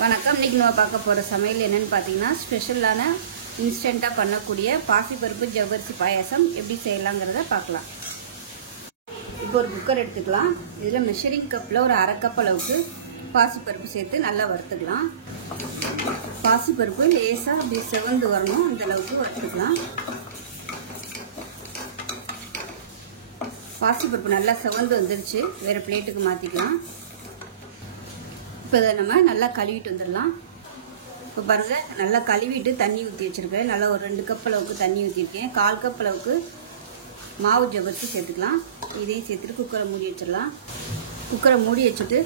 வணக்கம். இன்னைக்கு நம்ம பார்க்க போகிற சமையல் என்னென்னு பார்த்தீங்கன்னா, ஸ்பெஷலான இன்ஸ்டண்ட்டாக பண்ணக்கூடிய பாசிப்பருப்பு ஜவ்வரிசி பாயாசம் எப்படி செய்யலாங்கிறத பார்க்கலாம். இப்போ ஒரு குக்கர் எடுத்துக்கலாம். இதில் மெஷரிங் கப்பில் ஒரு அரை கப் அளவுக்கு பாசிப்பருப்பு சேர்த்து நல்லா வறுத்துக்கலாம். பாசிப்பருப்பு லேசாக அப்படி செவந்து வரணும், அந்த அளவுக்கு வறுத்துக்கலாம். பாசிப்பருப்பு நல்லா செவந்து வந்துருச்சு, வேறு பிளேட்டுக்கு மாற்றிக்கலாம். இப்போ இதை நம்ம நல்லா கழுவிட்டு வந்துடலாம். இப்போ பாருங்கள், நல்லா கழுவிட்டு தண்ணி ஊற்றி வச்சுருக்கேன். நல்லா ஒரு 2 கப் அளவுக்கு தண்ணி ஊற்றிருக்கேன். 1/4 கப் அளவுக்கு மாவு ஜவ்வரிசி சேர்த்துக்கலாம். இதையும் சேர்த்துட்டு குக்கரை மூடி வச்சிடலாம். குக்கரை மூடி வச்சுட்டு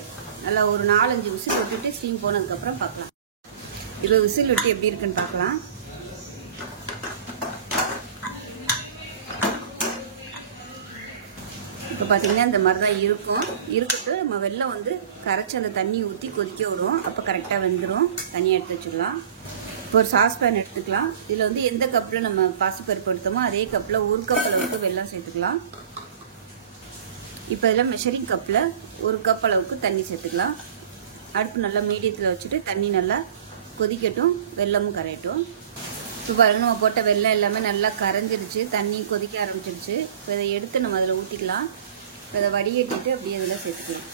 நல்லா ஒரு 4-5 விசில் விட்டுட்டு ஸ்டீம் போனதுக்கப்புறம் பார்க்கலாம். 20 விசில் விட்டு எப்படி இருக்குன்னு பார்க்கலாம். இப்போ பார்த்தீங்கன்னா இந்த மாதிரி தான் இருக்கட்டு நம்ம வெல்லம் கரைச்சி அந்த தண்ணி ஊற்றி கொதிக்க விடுவோம். அப்போ கரெக்டாக வெந்துடும். தண்ணியை எடுத்து வச்சுக்கலாம். இப்போ ஒரு சாஸ்பேன் எடுத்துக்கலாம். இதில் எந்த கப்பில் நம்ம பாசிப்பருப்பு எடுத்தோமோ அதே கப்பில் 1 கப் அளவுக்கு வெல்லம் சேர்த்துக்கலாம். இப்போ இதில் மெஷரிங் கப்பில் 1 கப் அளவுக்கு தண்ணி சேர்த்துக்கலாம். அடுப்பு நல்லா மீடியத்தில் வச்சுட்டு தண்ணி நல்லா கொதிக்கட்டும், வெல்லமும் கரையட்டும். இப்போ பாருங்கள், நம்ம போட்ட வெல்லம் எல்லாமே நல்லா கரைஞ்சிருச்சு, தண்ணி கொதிக்க ஆரம்பிச்சிருச்சு. இப்போ இதை எடுத்து நம்ம அதில் ஊற்றிக்கலாம். இப்போ இதை வடிகட்டிட்டு அப்படியே அதில் சேர்த்துக்கலாம்.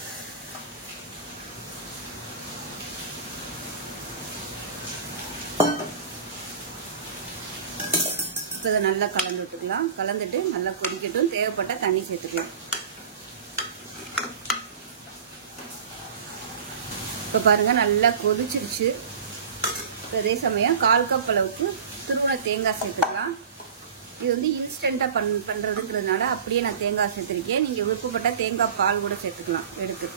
இப்போ இதை நல்லா கலந்து விட்டுக்கலாம். கலந்துட்டு நல்லா கொதிக்கட்டும், தேவைப்பட்டால் தண்ணி சேர்த்துக்கலாம். இப்போ பாருங்கள், நல்லா கொதிச்சிருச்சு. அதே சமயம் 1/4 கப் அளவுக்கு துருவன தேங்காய் சேர்த்துக்கலாம். இது இன்ஸ்டண்ட்டாக பண்ணுறதுங்கிறதுனால அப்படியே நான் தேங்காய் சேர்த்துருக்கேன். நீங்கள் விருப்பப்பட்டால் தேங்காய் பால் கூட சேர்த்துக்கலாம் எடுத்து.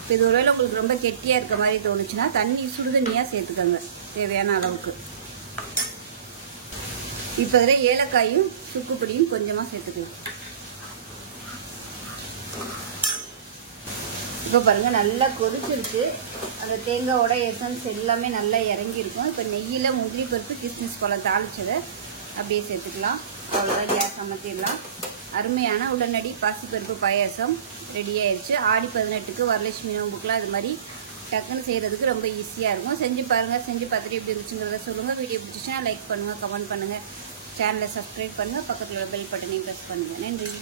இப்போ இது ஒருவேளை உங்களுக்கு ரொம்ப கெட்டியாக இருக்க மாதிரி தோணுச்சுன்னா தண்ணி சுடுதண்ணியாக சேர்த்துக்கோங்க தேவையான அளவுக்கு. இப்போ இதில் ஏலக்காயும் சுக்கு பொடியும் கொஞ்சமாக சேர்த்துக்கலாம். இப்போ பாருங்கள், நல்லா கொதிச்சிருச்சு. அந்த தேங்காயோட எசன்ஸ் எல்லாமே நல்லா இறங்கியிருக்கும். இப்போ நெய்யில் முந்திரி பருப்பு கிஸ்மிஸ் பழம் தாளிச்சதை அப்படியே சேர்த்துக்கலாம். அவ்வளோதான், கேஸ் அமர்த்திடலாம். அருமையான உடனடி பாசிப்பருப்பு பாயாசம் ரெடி ஆயிடுச்சு. ஆடி 18க்கு வரலட்சுமி நோம்புக்குலாம் இது மாதிரி டக்குன்னு செய்கிறதுக்கு ரொம்ப ஈஸியாக இருக்கும். செஞ்சு பாருங்கள். செஞ்சு பார்த்துட்டு எப்படி இருந்துச்சுங்கிறத சொல்லுங்கள். வீடியோ பிடிச்சிச்சுன்னா லைக் பண்ணுங்கள், கமெண்ட் பண்ணுங்கள், சேனலை சப்ஸ்கிரைப் பண்ணுங்கள், பக்கத்தில் உள்ள பெல் பட்டனையும் ப்ரெஸ் பண்ணுங்கள். நன்றி.